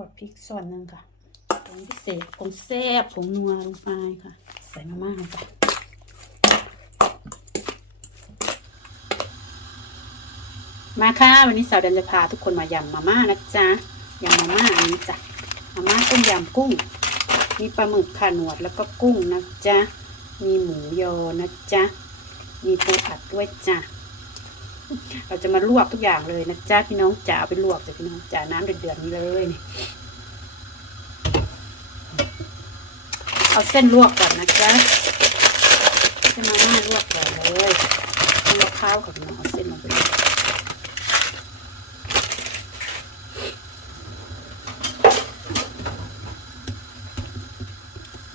อสพริกส่วนหนึ่งค่ะผงพิเศษผงแซ่บผงนัวลงไปค่ะ ใส่มาม่าลงไปมาค่ะ วันนี้สาวเดนจะพาทุกคนมายำมาม่านะจ๊ะยำมาม่าอันนี้จ้ะมาม่าต้มยำกุ้ง มีปลาหมึกข่าหนวดแล้วก็กุ้งนะจ๊ะมีหมูยอนะจ๊ะมีปูอัดด้วยจ้ะ เราจะมาลวกทุกอย่างเลยนะจ๊ะพี่น้องจ๋าไปลวกจ้ะพี่น้องจ๋าน้ำเดือดๆนี้เลยนี่เอาเส้นลวกก่อนนะจ๊ะเส้นมาม่าลวกก่อนเลยลวกข้าวกับน้องเอาเส้นลงไป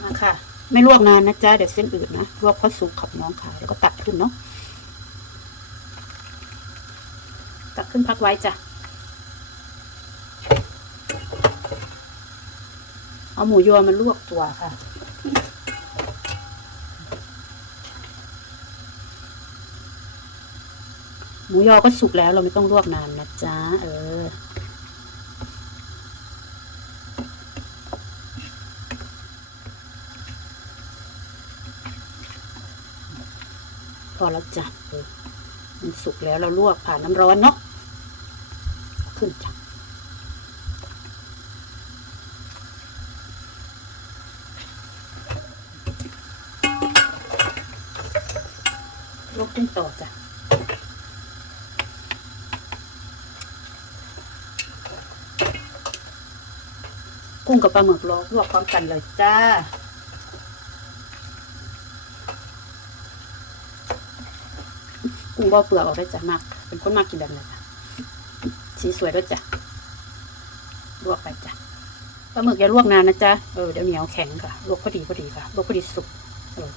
มาค่ะ ไม่ลวกนานนะจ๊ะเดี๋ยวเส้นอืดนะลวกพราะสุกขับน้องค่ะแล้วก็ตักขึ้นเนาะ ตัก ขึ้นพักไว้จ้ะ เอาหมูยอมาลวกตัวค่ะ หมูยอก็สุกแล้วเราไม่ต้องลวกนานนะจ๊ะ เออพอแล้วจ้ะมันสุกแล้วเราลวกผ่านน้ำร้อนเนาะ ขึ้นจ้ะลวกขึ้นต่อจ้ะกุ้งกับปลาหมึกลวกลวกพร้อมกันเลยจ้ากุ้งบ่เปลือกออกได้จ้ะมาก เป็นคนมากกินแบบนี้จ้ะ สีสวยด้วยจ้ะลวกไปจ้ะปลาหมึกอย่าลวกนานนะจ๊ะเออเดี๋ยวเหนียวแข็งค่ะลวกพอดีพอดีค่ะลวกพอดีสุกเออ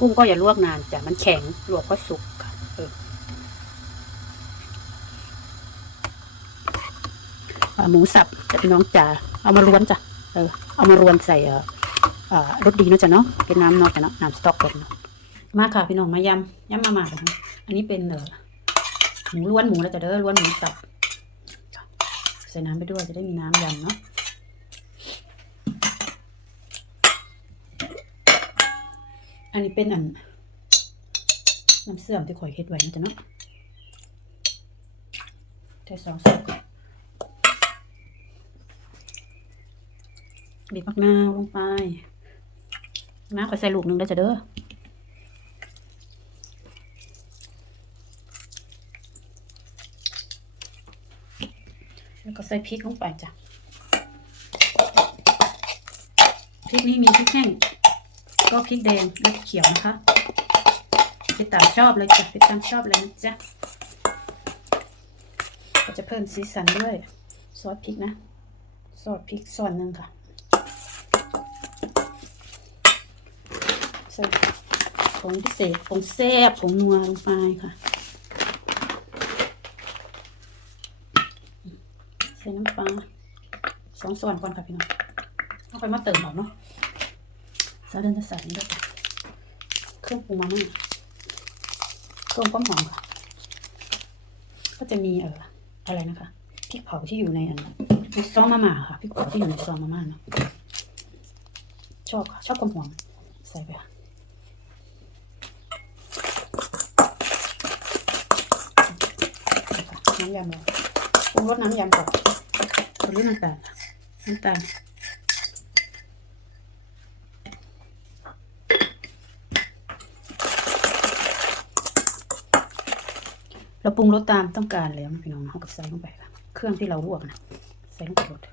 กุ้งก็อย่าลวกนานจ้ะมันแข็งลวกก็สุกค่ะเอออ่าหมูสับจะพี่น้องจ๋าเอามารวนจ้ะเออเอามารวนใส่เอ่ออ่ารสดีนะจ้ะเนาะเป็นน้ำเนอกจ้ะเนาะน้ำสต๊อกก่อนเนาะ มาค่ะพี่น้องมายำยำมามากันนะอันนี้เป็นเอ่อหมูล้วนหมูแล้วจะเด้อล้วนหมูสับใส่น้ำไปด้วยจะได้มีน้ำยำเนาะอันนี้เป็นอันน้ำเสื่อมที่ข่อยเฮ็ดไว้นะจ๊ะเนาะใส่สองสับบีบมะนาวลงไป น้ำข่อยใส่ลูกหนึ่งได้จ้ะเด้อ แล้วก็ใส่พริกลงไปจ้ะพริกนี้มีพริกแห้งก็พริกแดงและเขียวนะคะไปตามชอบเลยจ้ะไปตามชอบเลยนะจ๊ะก็จะเพิ่มสีสันด้วยซอสพริกนะซอสพริกส่วนหนึ่งค่ะใส่ผงพิเศษผงแซ่บผงนัวลงไปค่ะ ส่น้ำปลาสองส่วนก่อนค่ะพี่น้องเอาไปมาเติมเอาเนาะสาเดินจะใส่นี่ด้วยเครื่องปรุงมาม่าเพิ่มความหอมค่ะ ก็จะมีเอ่ออะไรนะคะพริกเผาที่อยู่ในอันในซอสมาม่าค่ะพริกเผาที่อยู่ในซอสมาม่าเนาะชอบค่ะชอบความหอมใส่ไปค่ะน้ำยำเรา ปรุงรสน้ำยำก่อนเอาเรื่องน้ำตาลน้ำตาลเราปรุงรสตามต้องการแล้วพี่น้องเอากับใส่ลงไปค่ะเครื่องที่เราลวกนะใส่ลงไปหมดเลย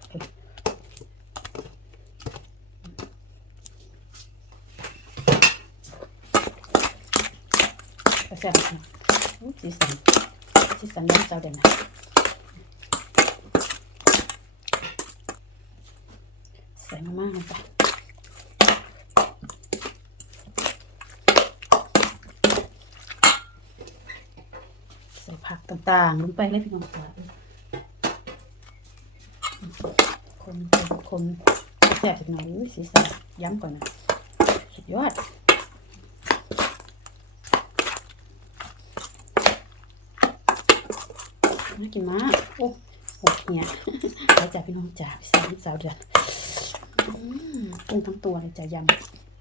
กระแซ่บนะสีสันสีสันน้ำเจ้าเด่นนะ ใส่มากเลยจ้ะใส่ผักต่างๆลงไปเลยพี่น้องจ๋าคนคนแสบจังหน่อยสีสันย้ำก่อนนะสุดยอดน่ากินมาก โอ้โหเนี่ยเรจ่าพี่น้องจ่าสาวสาวเดือด กุ้งทั้งตัวเลยจะยำ